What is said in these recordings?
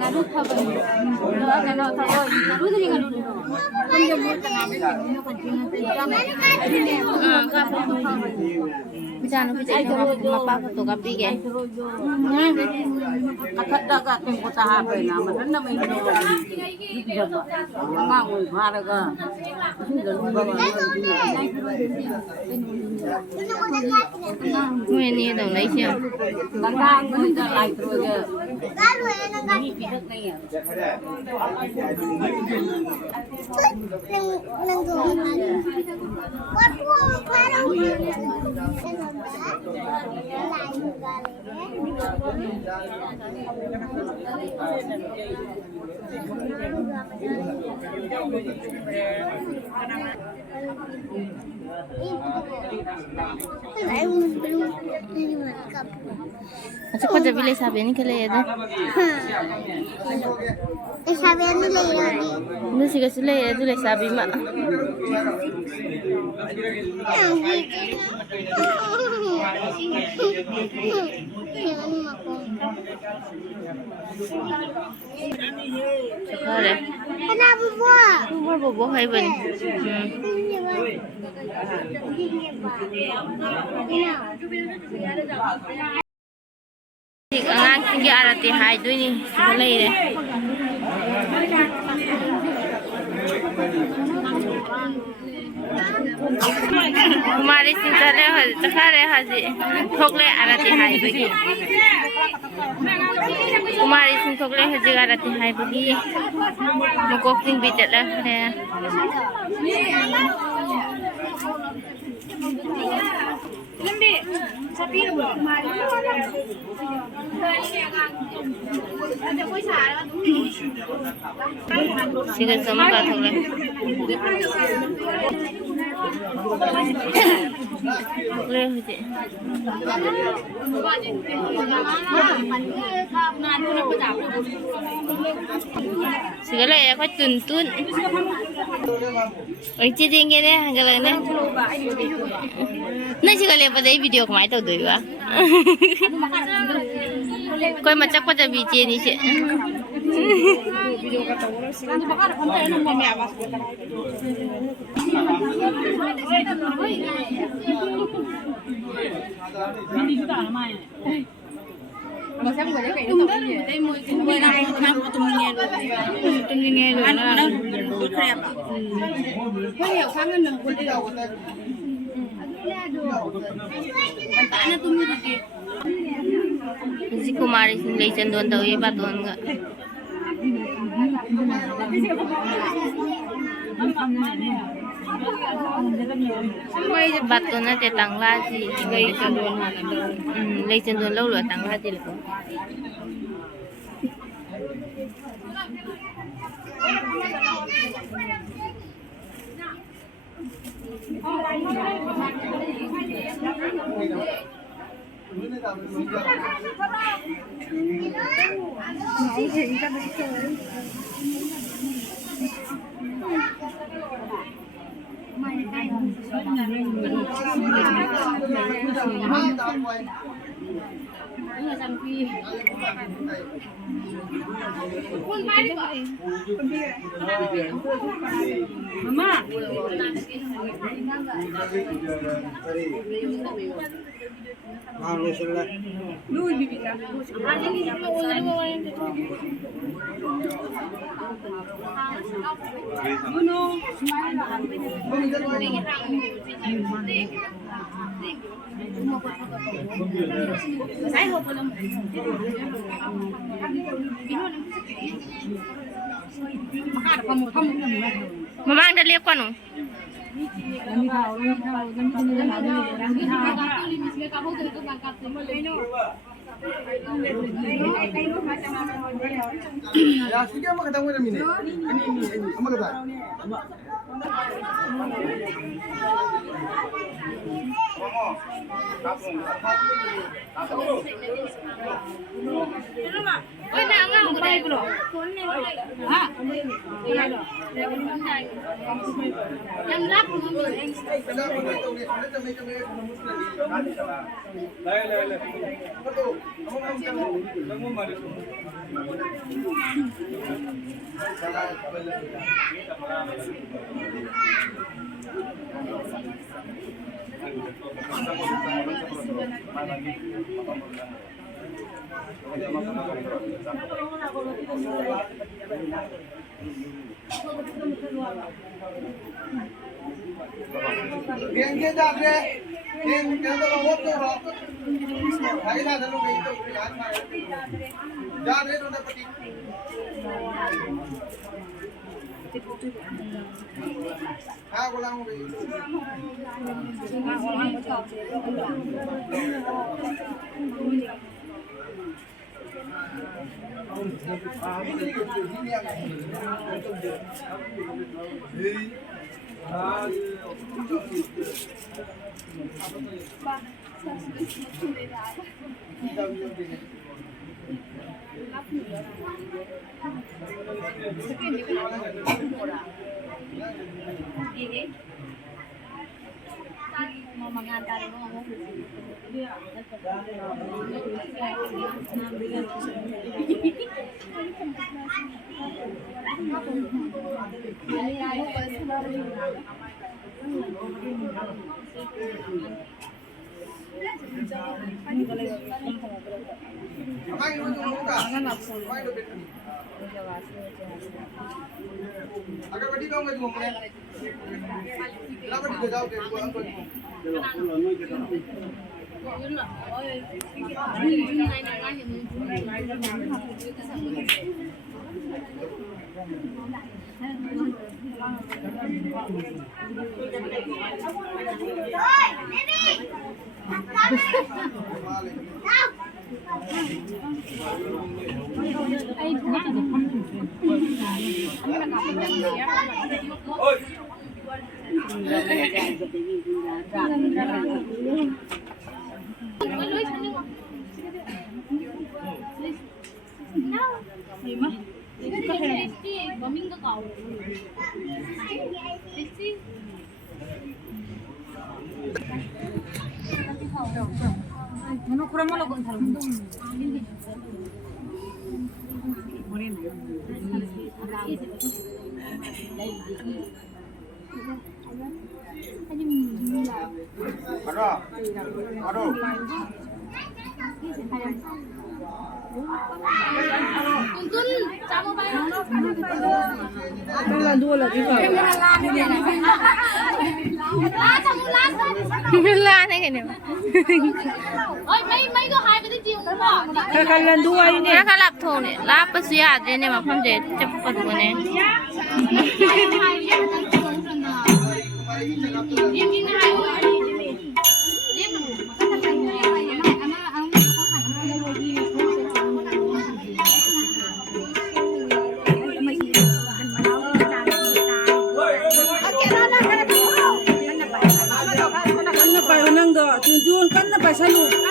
나도 타고 내가 타고 나도들이 가는 거 근데 뭐 나는 Bicara bicara apa foto kapi ke? Kata dah tempo tahap ini, mana nama ini? Jawab. Mangu harga. Mui ni dong lấy chưa? Kata mui dah like terus je. Ini pidat ni ya. Macam kau jadi boleh sabi ni kalau ada. Sabi ni lagi. Ni sih kasi leh tu leh sabi mak. Sekarang. Kenapa buat? Buat hai ben. Ang tinggi arati hai tu ni sebelah ini. Kumari sintale haji, cakare haji, thokle arati hai bagi. Kumari sing thokle haji arati hai bagi. Mukok sing bicat lah ne. Lembi, sapi lu. Siapa sama kat thokle. Thokle haji. Segala ya kau tuntun. Oke tinggi deh, segala deh. Nah segala pada video kemana tahu tu juga. Kau macam kau jadi bici ni sih. Masa aku baca kayak itu kan ya. Tapi nak tumingnya lu. Anu berkerap. Kau yang kangen nang kulit. Antara tuming lagi. Si Kumari sing lay cendon daw iba doon nga. Bato na te tangla si lay cendon lay cendon law lo tangla ti lo. Mama. Lu bibika. Bunuh. Saya hope belum. Mamang dah lihat kan? Ya, sige mo katang mo namin eh. Ini, ama kata. Oi, nak ngam budai belum? Ha? Yang lap Lay. Dia dah dia, dia tu orang tu orang. Hari dah lalu gay tu yaad mah. Dah dia tu dah pati. हाँ गुलाम हो गई mau mengantar mau अगर बड़ी कहूँगा तुम अपने ना बड़ी बजाओ के वो uncle la này cái này ơi mấy có hai cái chiều cũng bỏ cái lần đua này cái lạp thổ này lạp bớt xíu thế này mà không dễ chấp vào cái này Salud.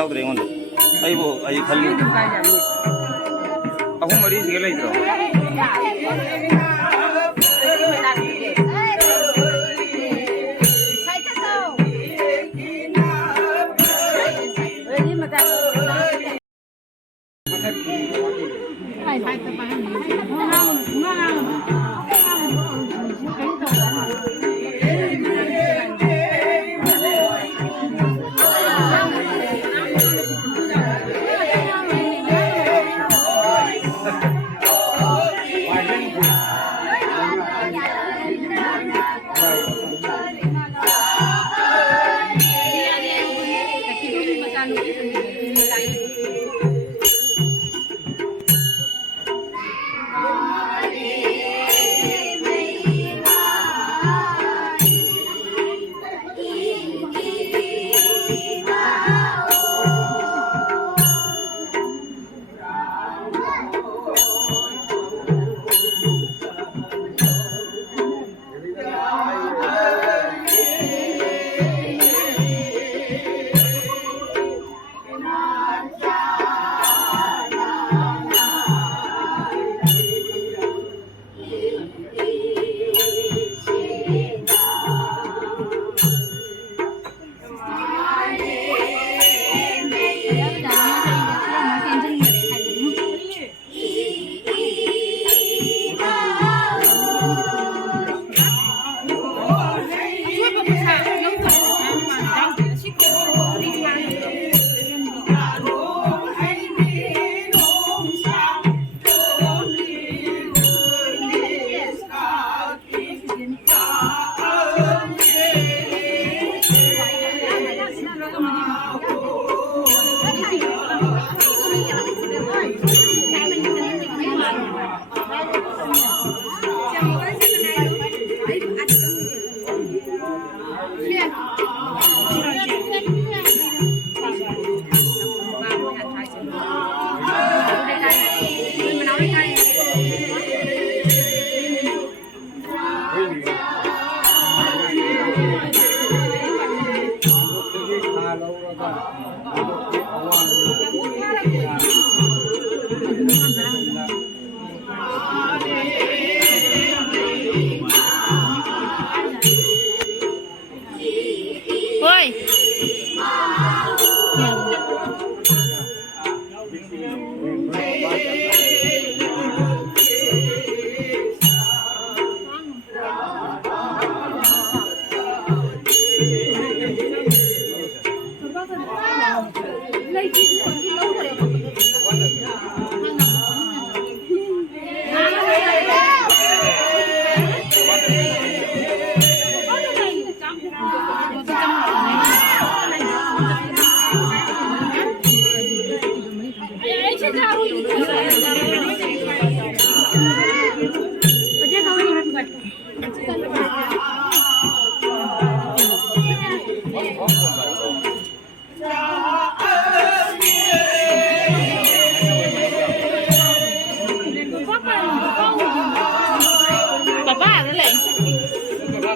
यावद्रे ऐंगोंद अयबो अय खल्ली अहम मरी सिगे लैद्रो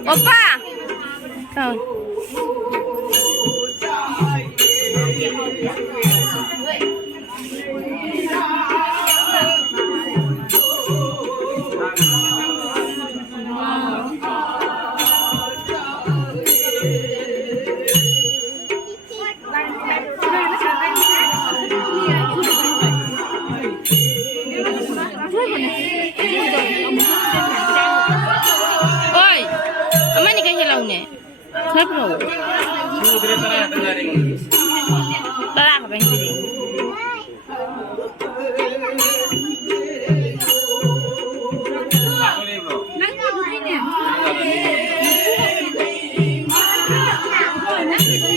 Opa! Rồi. Khép rồi. Tara ka bang pili.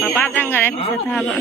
Papa tanggal episode haba.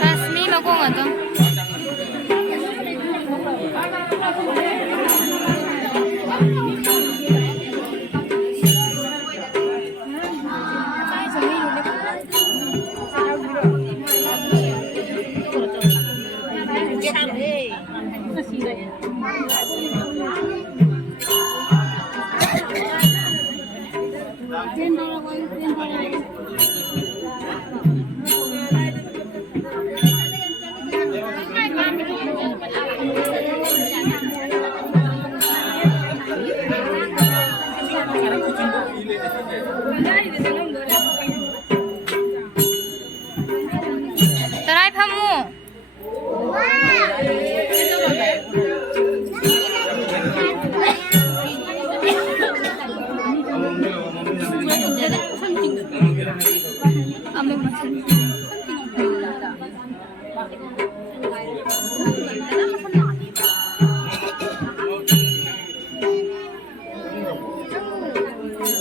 Resmi mà cô nggak tuh? Taray pa mo.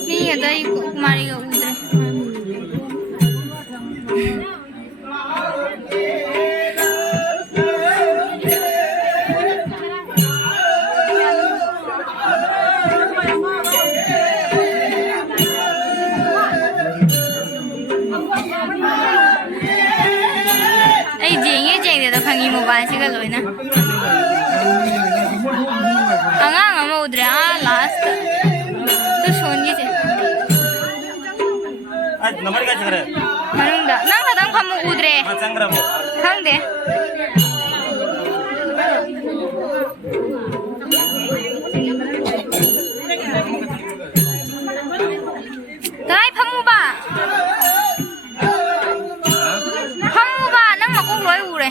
Ni ada ikut mari ke udre. Ai jeng dia tu panggil mobile sih kalau ini. Angang mau udre last. Tu soalnya je. Number काय चक्र म्हणून दा ना का दम खामू उदरे हा चांगला भाऊ खांग दे ताई फमू बा नंग मको लोय उरे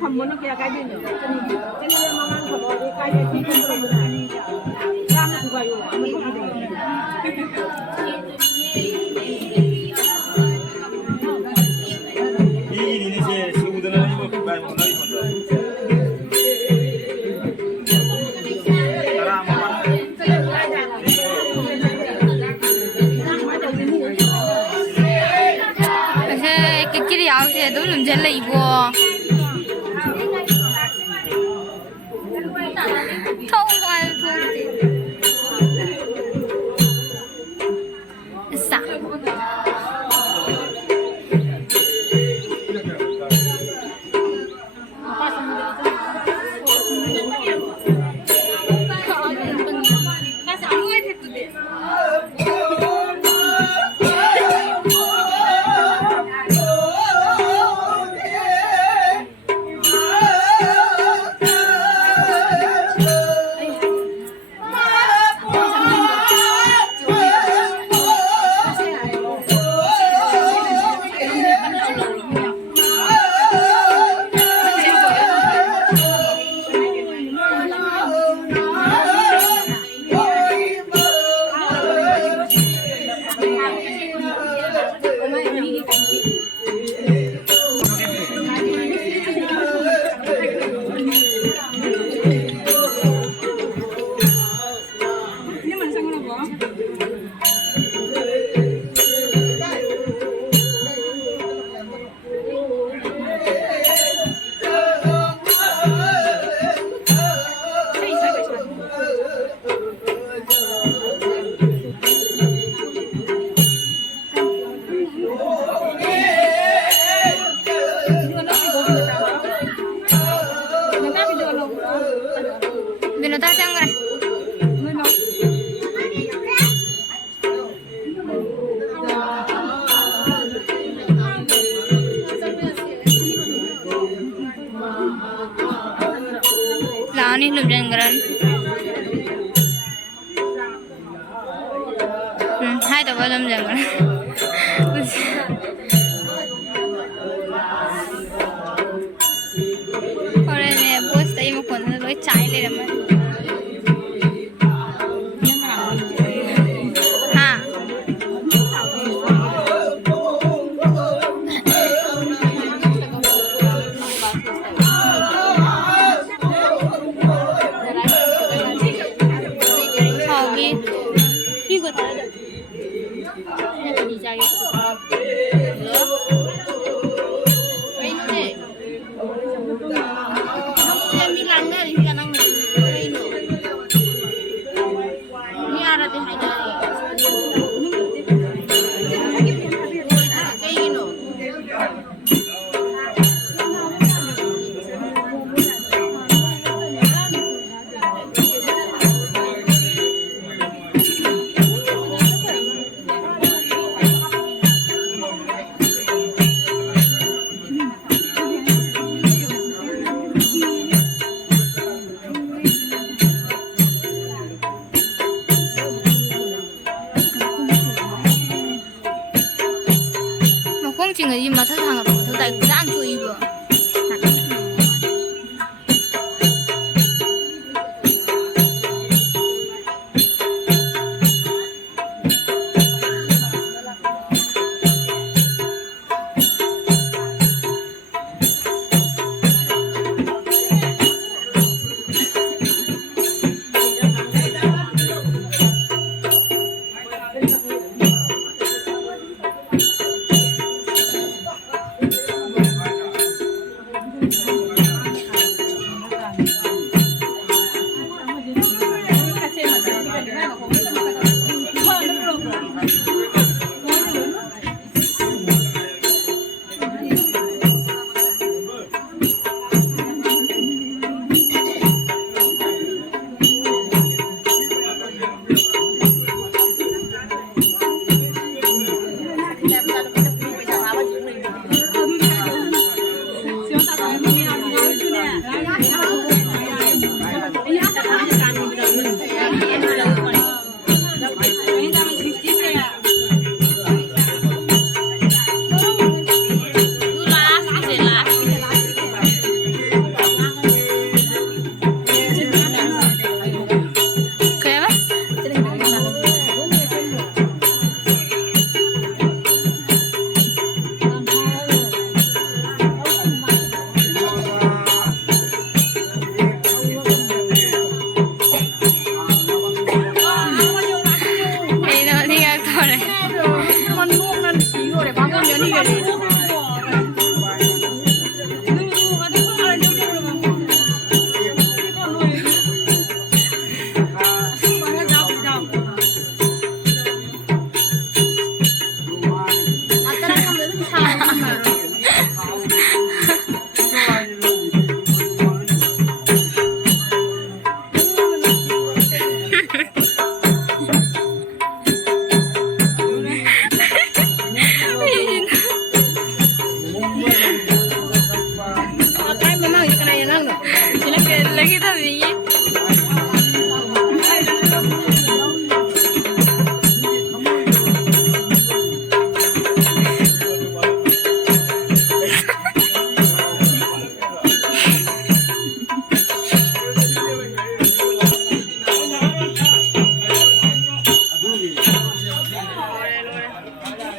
थंबवणं केला काय दिलं त्याने मला खबर काय द्यायची काम तुका येऊ都能真累不？痛快痛的，傻。विनोदा चंग रहे लानी लुब जंगरन हाय तो बलम जंगरन और ने पोस्ट आई में कौन सा तो चाय ले रहा मैं हाँ खाओगी ठीक होता है chính là mà thằng hàng thứ tại đang chui vừa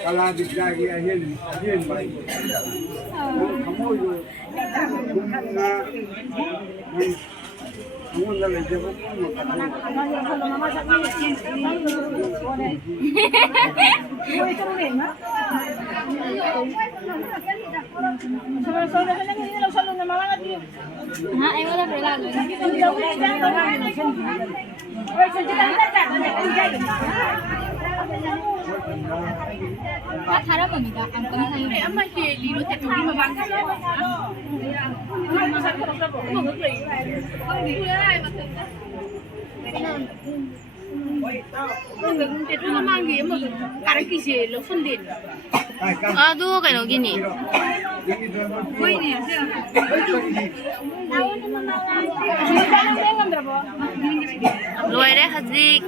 kalabigdagi ahin bay kamu yo kumna muna le jebo Ha, ay wala pala. 아, 다른 안 끝나요. 엄마 씨 리로 때 우리 뭐 방금 아도 cái nó kia nhỉ? Rồi đấy hả gì?